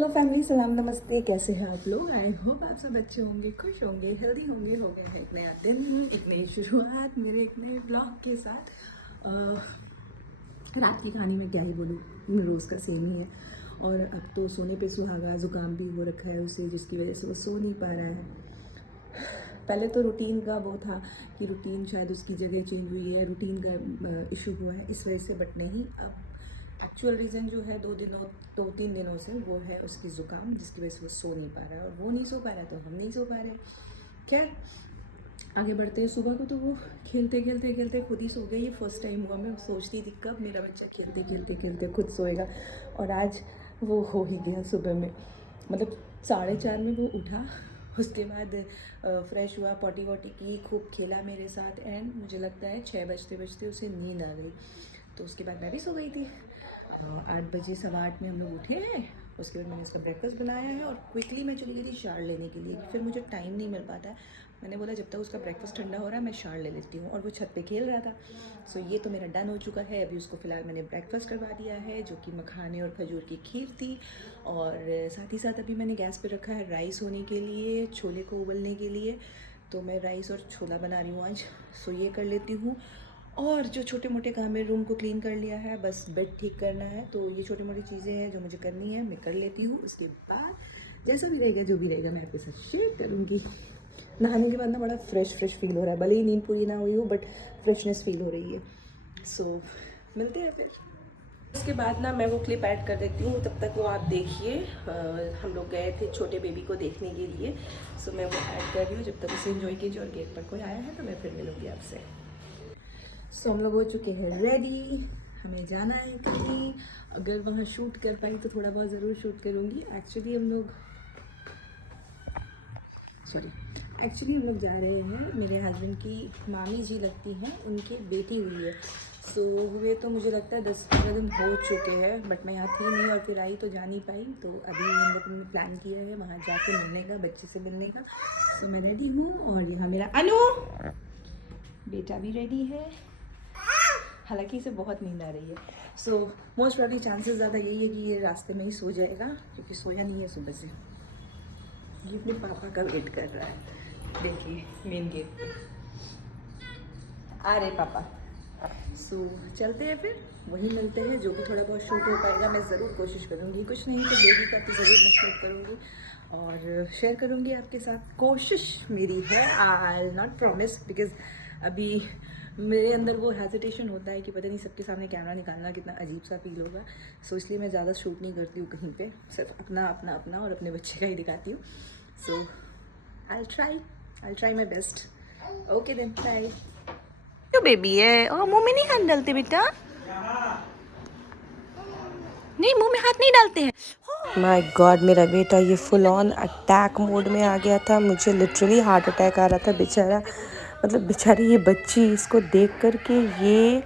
Hello family, सलाम नमस्ते। कैसे हैं आप लोग? आई होप आप सब अच्छे होंगे, खुश होंगे, हेल्दी होंगे। हो गया है एक नया दिन, एक नई शुरुआत मेरे एक नए ब्लॉग के साथ। रात की कहानी में क्या ही बोलूँ, रोज़ का सेम ही है। और अब तो सोने पे सुहागा, ज़ुकाम भी हो रखा है उसे, जिसकी वजह से वो सो नहीं पा रहा है। पहले तो रूटीन का वो था कि रूटीन शायद उसकी जगह चेंज हुई है, रूटीन का इशू हुआ है इस वजह से, बट नहीं, अब एक्चुअल रीज़न जो है 2-3 दिनों से वो है उसकी ज़ुकाम, जिसकी वजह से वो सो नहीं पा रहा है। और वो नहीं सो पा रहा है तो हम नहीं सो पा रहे। खैर, आगे बढ़ते हैं। सुबह को तो वो खेलते खेलते खेलते खुद ही सो गया। ये फर्स्ट टाइम हुआ। मैं सोचती थी कब मेरा बच्चा खेलते खेलते खेलते खुद सोएगा, और आज वो हो ही गया। सुबह में मतलब 4:30 में वो उठा, उसके बाद फ्रेश हुआ, पॉटी वॉटी की, खूब खेला मेरे साथ, एंड मुझे लगता है 6 बजते बजते उसे नींद आ गई। तो उसके बाद मैं भी सो गई थी। 8 बजे, 8:15 में हम लोग उठे हैं। उसके बाद मैंने उसका ब्रेकफास्ट बनाया है और क्विकली मैं चली गई थी शावर लेने के लिए, फिर मुझे टाइम नहीं मिल पाता है। मैंने बोला जब तक उसका ब्रेकफास्ट ठंडा हो रहा है मैं शावर ले लेती हूँ, और वो छत पे खेल रहा था। सो ये तो मेरा डन हो चुका है। अभी उसको फ़िलहाल मैंने ब्रेकफास्ट करवा दिया है, जो कि मखाने और खजूर की खीर थी। और साथ ही साथ अभी मैंने गैस पे रखा है राइस होने के लिए, छोले को उबलने के लिए। तो मैं राइस और छोला बना रही हूँ आज। सो ये कर लेती हूँ, और जो छोटे मोटे काम है, रूम को क्लीन कर लिया है, बस बेड ठीक करना है। तो ये छोटी मोटी चीज़ें हैं जो मुझे करनी है, मैं कर लेती हूँ। उसके बाद जैसा भी रहेगा, जो भी रहेगा, मैं आपके साथ शेयर करूँगी। नहाने के बाद ना बड़ा फ्रेश फ्रेश फील हो रहा है, भले ही नींद पूरी ना हुई हो, बट फ्रेशनेस फील हो रही है। सो मिलते हैं फिर। उसके बाद ना मैं वो क्लिप ऐड कर देती हूँ, तब तक वो आप देखिए। हम लोग गए थे छोटे बेबी को देखने के लिए। सो मैं वो ऐड कर रही हूँ, जब तक उसे एंजॉय कीजिए। और गेट पर कोई आया है तो मैं फिर मिलूँगी आपसे। सो हम लोग हो चुके हैं रेडी, हमें जाना है कहीं। अगर वहाँ शूट कर पाई तो थोड़ा बहुत ज़रूर शूट करूँगी। एक्चुअली हम लोग जा रहे हैं, मेरे हस्बैंड की मामी जी लगती हैं, उनकी बेटी हुई है। सो हुए तो मुझे लगता है 10-15 दिन हो चुके हैं, बट मैं यहाँ थी नहीं और फिर आई तो जा नहीं पाई। तो अभी हम लोगों ने प्लान किया है वहाँ जाके मिलने का, बच्चे से मिलने का। सो मैं रेडी हूँ, और यहाँ मेरा अनु बेटा भी रेडी है। हालांकि इसे बहुत नींद आ रही है। सो मोस्ट प्रॉब्ली चांसेस ज़्यादा यही है कि ये रास्ते में ही सो जाएगा, क्योंकि सोया नहीं है सुबह से। ये अपने पापा का वेट कर रहा है। देखिए मेन गेट पे आ रहे पापा। सो चलते हैं फिर, वहीं मिलते हैं। जो भी थोड़ा बहुत शूट हो पाएगा मैं ज़रूर कोशिश करूँगी, कुछ नहीं तो बेबी का तो ज़रूर मैं शूट करूँगी और शेयर करूँगी आपके साथ। कोशिश मेरी है, आई नॉट प्रॉमिस, बिकॉज अभी मेरे अंदर वो हेजिटेशन होता है कि पता नहीं सबके सामने कैमरा निकालना कितना अजीब सा फील होगा। सो इसलिए मैं ज़्यादा शूट नहीं करती हूँ कहीं पे, सिर्फ अपना अपना अपना और अपने बच्चे का ही दिखाती हूँ। सो I'll try my best. Okay then, bye. जो बेबी है और मुंह में नहीं हाथ डालते बेटा, नहीं मुंह में हाथ नहीं डालते हैं। माय गॉड, मेरा बेटा ये फुल ऑन अटैक मोड में आ गया था। मुझे लिटरली हार्ट अटैक आ रहा था। बेचारा, मतलब बेचारी ये बच्ची, इसको देख कर के ये,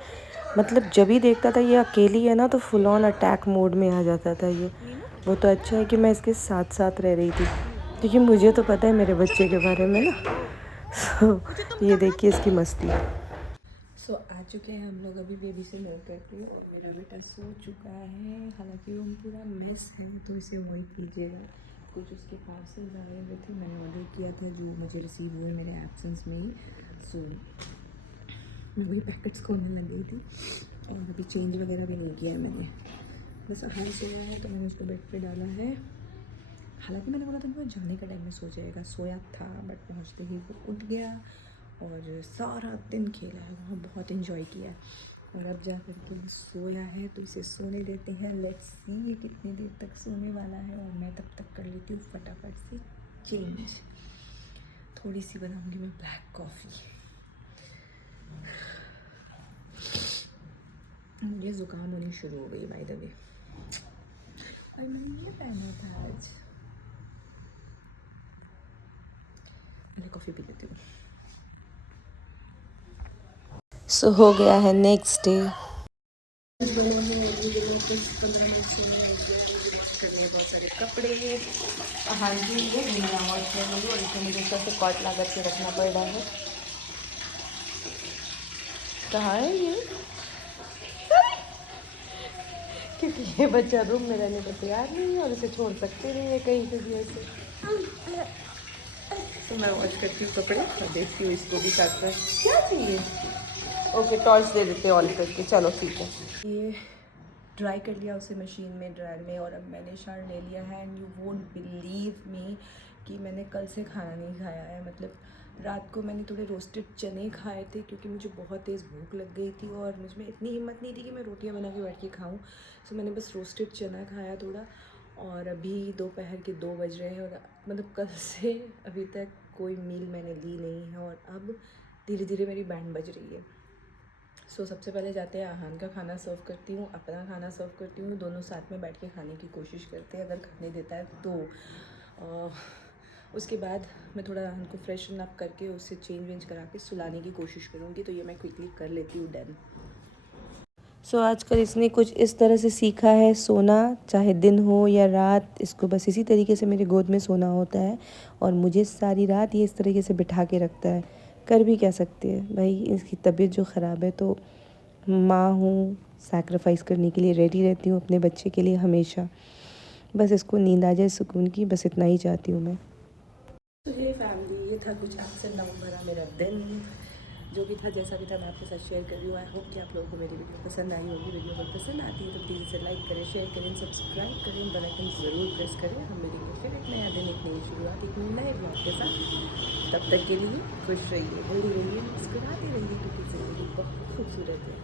मतलब जब ही देखता था ये अकेली है ना तो फुल ऑन अटैक मोड में आ जाता था ये। वो तो अच्छा है कि मैं इसके साथ साथ रह रही थी, क्योंकि मुझे तो पता है मेरे बच्चे के बारे में ना। सो ये देखिए इसकी मस्ती। सो आ चुके हैं हम लोग अभी बेबी से मिल करके, और मेरा बेटा सो चुका है। हालांकि रूम पूरा मेस है तो इसे अवॉइड कीजिएगा। कुछ उसके पार्सल्स आए हुए थे, मैंने ऑर्डर किया था, जो मुझे रिसीव हुए मेरे एब्सेंस में ही। सो मैं वही पैकेट्स खोलने लग गई थी, और अभी चेंज वगैरह भी नहीं किया है मैंने। बस हाल सोया है तो मैंने उसको बेड पे डाला है। हालांकि मैंने बोला था कि वो जाने का टाइम में सो जाएगा, सोया था, बट पहुंचते ही वो उठ गया और सारा दिन खेला है वहाँ, बहुत इन्जॉय किया है। और अब जा कर के सोया है तो इसे सोने देते हैं। लेट्स सी ये कितनी देर तक सोने वाला है, और मैं तब तक कर लेती हूँ फटाफट से चेंज। थोड़ी सी बनाऊँगी मैं ब्लैक कॉफ़ी। मुझे ज़ुकाम होनी शुरू हो गई बाय द वे, और मैंने ये पहना था आज। मैंने कॉफ़ी पी लेती हूँ। सो हो गया है नेक्स्ट डे। करने बहुत सारे कपड़े, हाँ जी, ये बिना वॉश में मुझे, और इसमें मुझे ऊपर से कॉट लगा के रखना पड़ रहा है। कहाँ है ये? कि क्योंकि ये बच्चा रूम में रहने को तैयार नहीं है और इसे छोड़ सकते नहीं है कहीं से भी ऐसे। तो मैं वॉश करती हूँ कपड़े और देखती हूँ इसको भी साथ में क्या चाहिए। ओके टॉर्च दे देते हैं ऑन करके, चलो ठीक है। ये ड्राई कर लिया उसे मशीन में, ड्रायर में, और अब मैंने शावर ले लिया है। And you won't believe me कि मैंने कल से खाना नहीं खाया है। मतलब रात को मैंने थोड़े रोस्टेड चने खाए थे क्योंकि मुझे बहुत तेज़ भूख लग गई थी और मुझ में इतनी हिम्मत नहीं थी कि मैं रोटियां बना के बैठ के खाऊं। सो मैंने बस रोस्टेड चना खाया थोड़ा। और अभी दोपहर के 2 बज रहे हैं और मतलब कल से अभी तक कोई मील मैंने ली नहीं है और अब धीरे धीरे मेरी बैंड बज रही है। सो सबसे पहले जाते हैं आहान का खाना सर्व करती हूँ, अपना खाना सर्व करती हूँ, दोनों साथ में बैठ के खाने की कोशिश करते हैं अगर खाने देता है तो। उसके बाद मैं थोड़ा आहान को फ्रेशन अप करके उससे चेंज वेंज करा के सुलाने की कोशिश करूँगी। तो ये मैं क्विकली कर लेती हूँ डन। सो आजकल इसने कुछ इस तरह से सीखा है सोना, चाहे दिन हो या रात, इसको बस इसी तरीके से मेरे गोद में सोना होता है और मुझे सारी रात ये इस तरीके से बिठा के रखता है। कर भी क्या सकते हैं भाई, इसकी तबीयत जो ख़राब है तो माँ हूँ, सैक्रिफाइस करने के लिए रेडी रहती हूँ अपने बच्चे के लिए हमेशा। बस इसको नींद आ जाए सुकून की, बस इतना ही चाहती हूँ मैं। तो हे फैमिली, ये था कुछ अप्स एंड डाउन भरा मेरा दिन। जो भी था जैसा भी था मैं आपके साथ शेयर कर रही हूँ। आई होप कि आप लोगों को मेरी वीडियो पसंद आई होगी। वीडियो अगर पसंद आती है तो प्लीज़ इसे लाइक करें, शेयर करें, सब्सक्राइब करें, बेल आइकन ज़रूर प्रेस करें। हम मिलेंगे फिर एक नया दिन, एक नई शुरुआत, एक नए ब्लॉग के साथ। तब तक के लिए खुश रहिए, हेल्दी रहिए, मुस्कुराते रहिए क्योंकि ज़िंदगी बहुत खूबसूरत है।